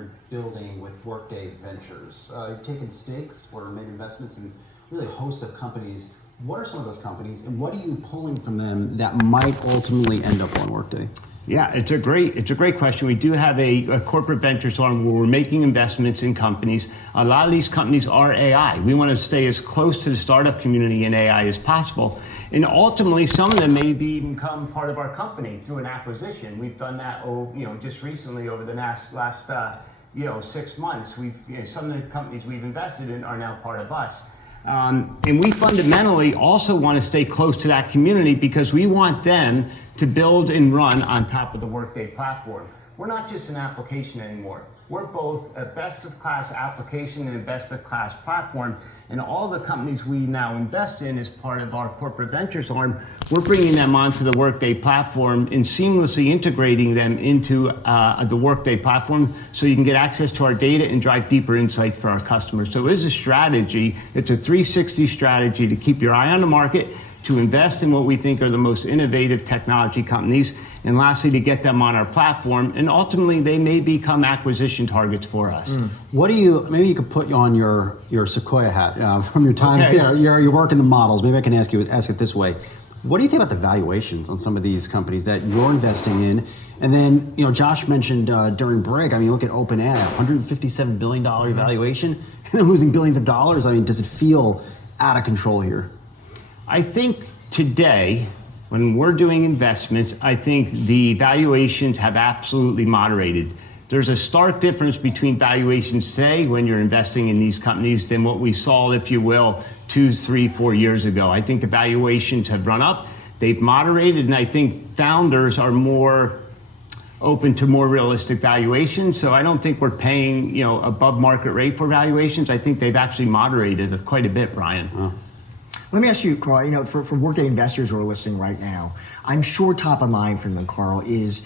you're building with Workday Ventures. You've taken stakes or made investments in really a host of companies. What are some of those companies, and what are you pulling from them that might ultimately end up on Workday? Yeah, it's a great question. We do have a corporate ventures arm where we're making investments in companies. A lot of these companies are AI. We want to stay as close to the startup community in AI as possible. And ultimately, some of them may become part of our company through an acquisition. We've done that, just recently over the last 6 months. Some of the companies we've invested in are now part of us. And we fundamentally also want to stay close to that community because we want them to build and run on top of the Workday platform. We're not just an application anymore. We're both a best-of-class application and a best-of-class platform. And all the companies we now invest in as part of our corporate ventures arm, we're bringing them onto the Workday platform and seamlessly integrating them into the Workday platform so you can get access to our data and drive deeper insight for our customers. So it is a strategy. It's a 360 strategy to keep your eye on the market, to invest in what we think are the most innovative technology companies, and lastly, to get them on our platform, and ultimately they may become acquisition targets for us. Maybe you could put on your Sequoia hat from your time there. You're working the models. Maybe I can ask it this way. What do you think about the valuations on some of these companies that you're investing in? And then, Josh mentioned during break, look at OpenAI, $157 billion valuation, and they're losing billions of dollars. Does it feel out of control here? I think today, when we're doing investments, I think the valuations have absolutely moderated. There's a stark difference between valuations today when you're investing in these companies than what we saw, if you will, 2, 3, 4 years ago. I think the valuations have run up, they've moderated, and I think founders are more open to more realistic valuations. So I don't think we're paying, above market rate for valuations. I think they've actually moderated quite a bit, Brian. Let me ask you, Carl, for Workday investors who are listening right now, I'm sure top of mind for them, Carl, is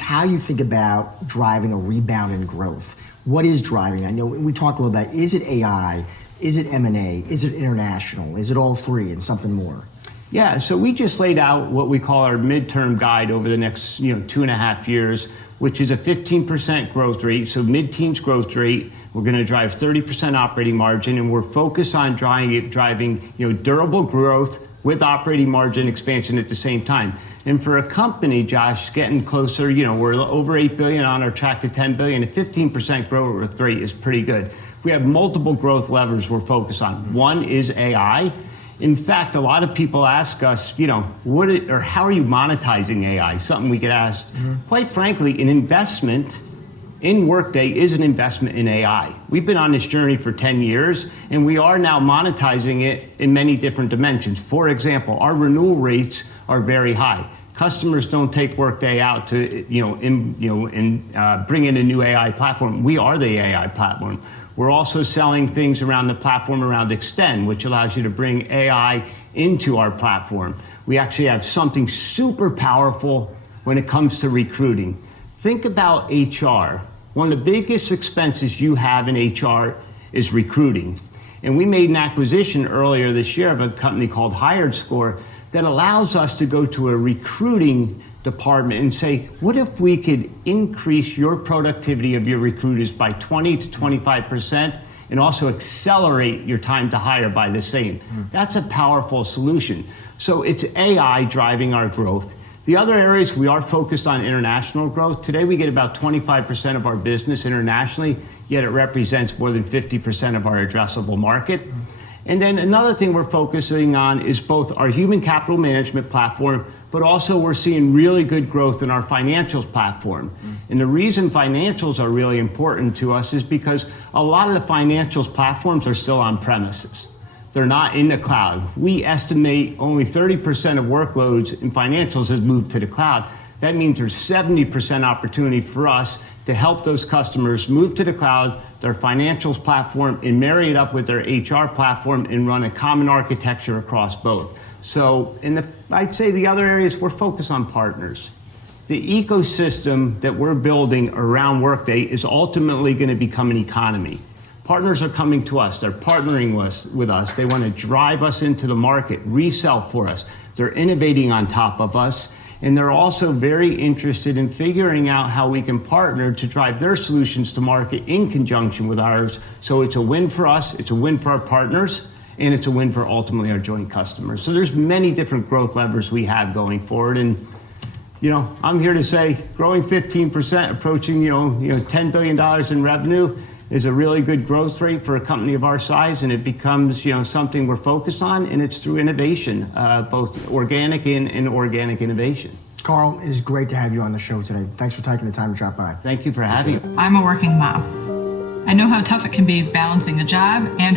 how you think about driving a rebound in growth. What is driving? I know we talked a little about, is it AI? Is it M&A? Is it international? Is it all three and something more? Yeah, so we just laid out what we call our midterm guide over the next 2.5 years, which is a 15% growth rate, so mid-teens growth rate. We're going to drive 30% operating margin, and we're focused on driving durable growth with operating margin expansion at the same time. And for a company, Josh, getting closer, we're over $8 billion on our track to $10 billion. A 15% growth rate is pretty good. We have multiple growth levers we're focused on. One is AI. In fact, a lot of people ask us, how are you monetizing AI? Something we get asked. Quite frankly, an investment in Workday is an investment in AI. We've been on this journey for 10 years, and we are now monetizing it in many different dimensions. For example, our renewal rates are very high. Customers don't take Workday out to, bring in a new AI platform. We are the AI platform. We're also selling things around the platform around Extend, which allows you to bring AI into our platform. We actually have something super powerful when it comes to recruiting. Think about HR. One of the biggest expenses you have in HR is recruiting. And we made an acquisition earlier this year of a company called HiredScore that allows us to go to a recruiting department and say, what if we could increase your productivity of your recruiters by 20 to 25% and also accelerate your time to hire by the same? That's a powerful solution. So it's AI driving our growth. The other areas we are focused on international growth. Today we get about 25% of our business internationally, yet it represents more than 50% of our addressable market. And then another thing we're focusing on is both our human capital management platform, but also we're seeing really good growth in our financials platform. And the reason financials are really important to us is because a lot of the financials platforms are still on premises. They're not in the cloud. We estimate only 30% of workloads in financials has moved to the cloud. That means there's 70% opportunity for us to help those customers move to the cloud, their financials platform, and marry it up with their HR platform and run a common architecture across both. So I'd say the other areas we're focused on partners. The ecosystem that we're building around Workday is ultimately going to become an economy. Partners are coming to us. They're partnering with us. They want to drive us into the market, resell for us. They're innovating on top of us. And they're also very interested in figuring out how we can partner to drive their solutions to market in conjunction with ours. So it's a win for us, it's a win for our partners, and it's a win for ultimately our joint customers. So there's many different growth levers we have going forward. And I'm here to say growing 15%, approaching $10 billion in revenue is a really good growth rate for a company of our size, and it becomes something we're focused on, and it's through innovation, both organic and inorganic innovation. Carl, it is great to have you on the show today. Thanks for taking the time to drop by. Thank you for having me. I'm a working mom. I know how tough it can be balancing a job and